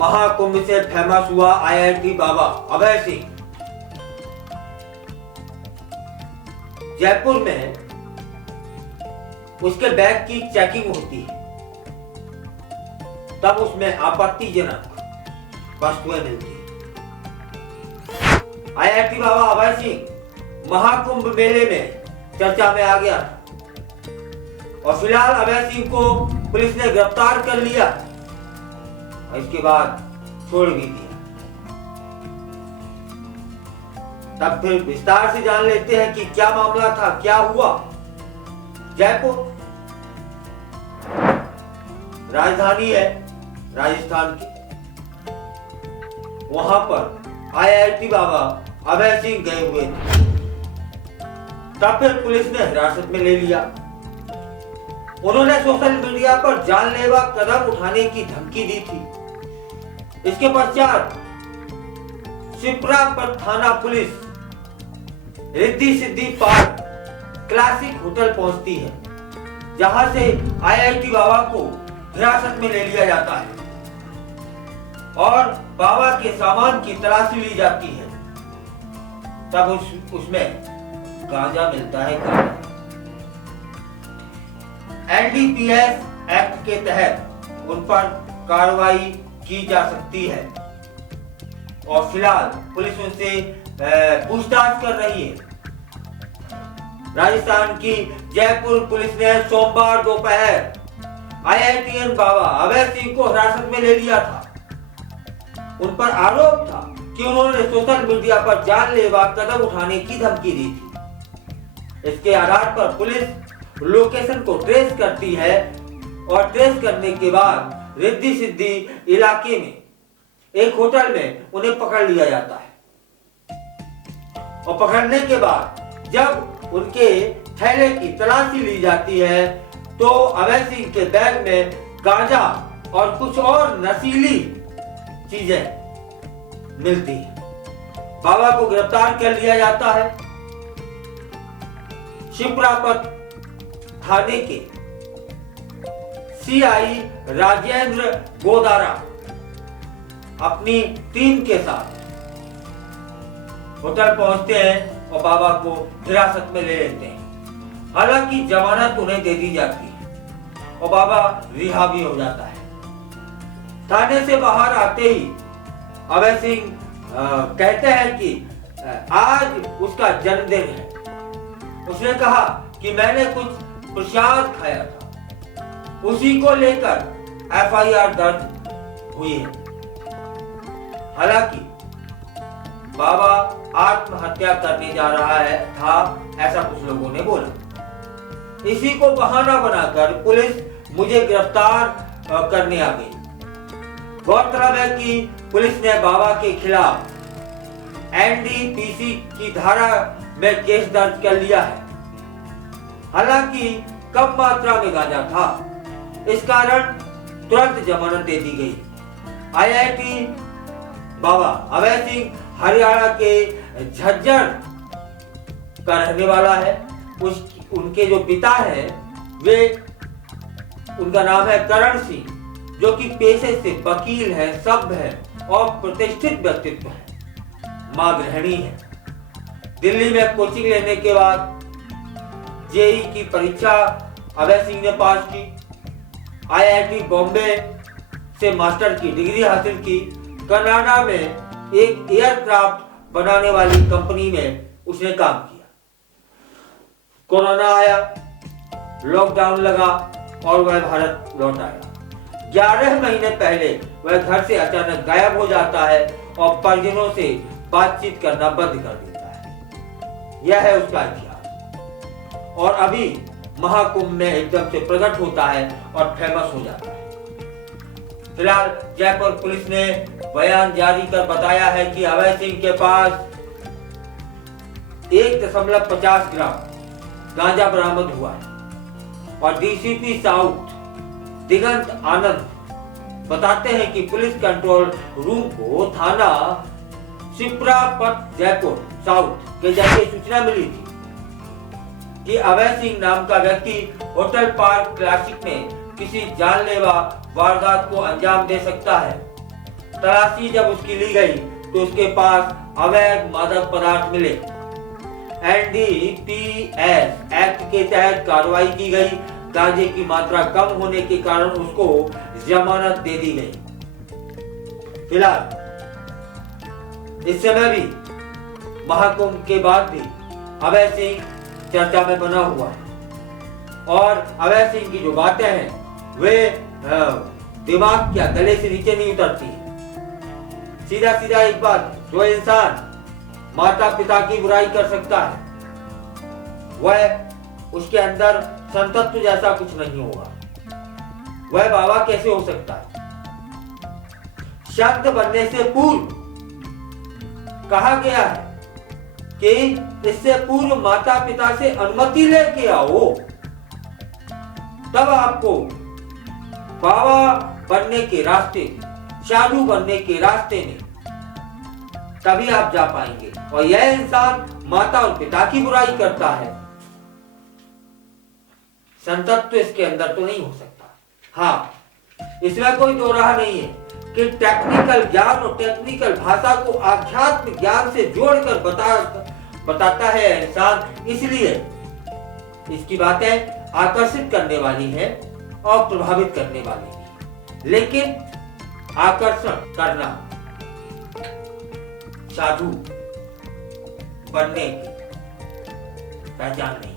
महाकुंभ से फेमस हुआ आईआईटी बाबा अभय सिंह। जयपुर में उसके बैग की चेकिंग होती है, तब उसमें आपत्तिजनक वस्तुएं मिलती है। आईआईटी बाबा अभय सिंह महाकुंभ मेले में चर्चा में आ गया और फिलहाल अभय सिंह को पुलिस ने गिरफ्तार कर लिया और इसके बाद छोड़ भी दिया। तब फिर विस्तार से जान लेते हैं कि क्या मामला था, क्या हुआ। जयपुर राजधानी है राजस्थान की, वहां पर आईआईटी बाबा अभय सिंह गए हुए थे। तब फिर पुलिस ने हिरासत में ले लिया। उन्होंने सोशल मीडिया पर जानलेवा कदम उठाने की धमकी दी थी। इसके पश्चात शिप्रा पर थाना police Riddhi Siddhi park classic hotel पहुंचती है, जहां से आईआईटी बाबा को हिरासत में ले लिया जाता है और बाबा के सामान की तलाशी ली जाती है। तब उसमें गांजा मिलता है। एनडीपीएस एक्ट के तहत उन पर कार्रवाई की जा सकती है और फिलहाल पुलिस उनसे पूछताछ कर रही है। राजस्थान की जयपुर पुलिस ने सोमवार दोपहर आईआईटीएन बाबा अभय सिंह को हिरासत में ले लिया था। उन पर आरोप था कि उन्होंने सोशल मीडिया पर जानलेवा कदम उठाने की धमकी दी थी। इसके आधार पर पुलिस लोकेशन को ट्रेस करती है और ट्रेस करने के बाद रिद्धि सिद्धि इलाके में एक होटल में उन्हें पकड़ लिया जाता है और पकड़ने के बाद जब उनके थैले की तलाशी ली जाती है तो अभय सिंह के बैग में गांजा और कुछ और नशीली चीजें मिलती हैं। बाबा को गिरफ्तार कर लिया जाता है। शिप्रापत थाने के सीआई राजेंद्र गोदारा अपनी टीम के साथ होटल पहुंचते हैं और बाबा को हिरासत में ले लेते हैं। हालांकि जमानत उन्हें दे दी जाती है और बाबा रिहा भी हो जाता है। थाने से बाहर आते ही अभय सिंह कहते हैं कि आज उसका जन्मदिन है। उसने कहा कि मैंने कुछ प्रसाद खाया था, उसी को लेकर एफआईआर दर्ज हुई है। हालांकि बाबा आत्महत्या करने जा रहा था, ऐसा कुछ लोगों ने बोला। इसी को बहाना बनाकर पुलिस मुझे गिरफ्तार करने आ गई। गौरतलब है कि पुलिस ने बाबा के खिलाफ एनडीपीसी की धारा में केस दर्ज कर लिया है। हालांकि कम मात्रा में गांजा था, इस कारण तुरंत जमानत दे दी गई। आईआईटी बाबा अभय सिंह हरियाणा के झज्जर का रहने वाला है। उनके जो पिता है वे, उनका नाम है करण सिंह, जो कि पेशे से वकील है, सभ्य है और प्रतिष्ठित व्यक्तित्व है। मां गृहिणी है। दिल्ली में कोचिंग लेने के बाद जेई की परीक्षा अभय सिंह ने पास की। आईआईटी बॉम्बे से मास्टर की डिग्री हासिल की। कनाडा में एक एयरक्राफ्ट बनाने वाली कंपनी में उसने काम किया। कोरोना आया, लॉकडाउन लगा और वह भारत लौट आया। 11 महीने पहले वह घर से अचानक गायब हो जाता है और परिजनों से बातचीत करना बंद कर देता है। यह है उसका इतिहास और अभी महाकुंभ में एकदम से प्रकट होता है और फेमस हो जाता है। फिलहाल जयपुर पुलिस ने बयान जारी कर बताया है कि अभय सिंह के पास 1.50 ग्राम गांजा बरामद हुआ है और डीसीपी साउथ दिगंत आनंद बताते हैं कि पुलिस कंट्रोल रूम को थाना शिप्रापत जयपुर साउथ के जरिए सूचना मिली थी कि अभय सिंह नाम का व्यक्ति होटल पार्क क्लासिक में किसी जानलेवा वारदात को अंजाम दे सकता है। तलाशी जब उसकी ली गई तो उसके पास अवैध मादक पदार्थ मिले। NDPS एक्ट के तहत कार्रवाई की गई। गांजे की मात्रा कम होने के कारण उसको जमानत दे दी गई। फिलहाल इस समय भी महाकुंभ के बाद भी अभय सिंह चर्चा में बना हुआ है और अभय सिंह की जो बातें हैं वे दिमाग क्या गले से नीचे नहीं उतरती। सीधा सीधा एक बात, जो इंसान माता पिता की बुराई कर सकता है वह उसके अंदर संतत्व जैसा कुछ नहीं होगा। वह बाबा कैसे हो सकता है? संत बनने से पूर्व कहा गया है कि इससे पूर्व माता पिता से अनुमति लेके आओ, तब आपको बाबा बनने के रास्ते, साधु बनने के रास्ते में तभी आप जा पाएंगे। और यह इंसान माता और पिता की बुराई करता है, संतत्व इसके अंदर तो नहीं हो सकता। हाँ, इसमें कोई दो राह नहीं है कि टेक्निकल ज्ञान और टेक्निकल भाषा को आध्यात्मिक ज्ञान से जोड़कर बताता है इंसान, इसलिए इसकी बातें आकर्षित करने वाली है और प्रभावित करने वाली है। लेकिन आकर्षण करना साधु बनने की पहचान नहीं।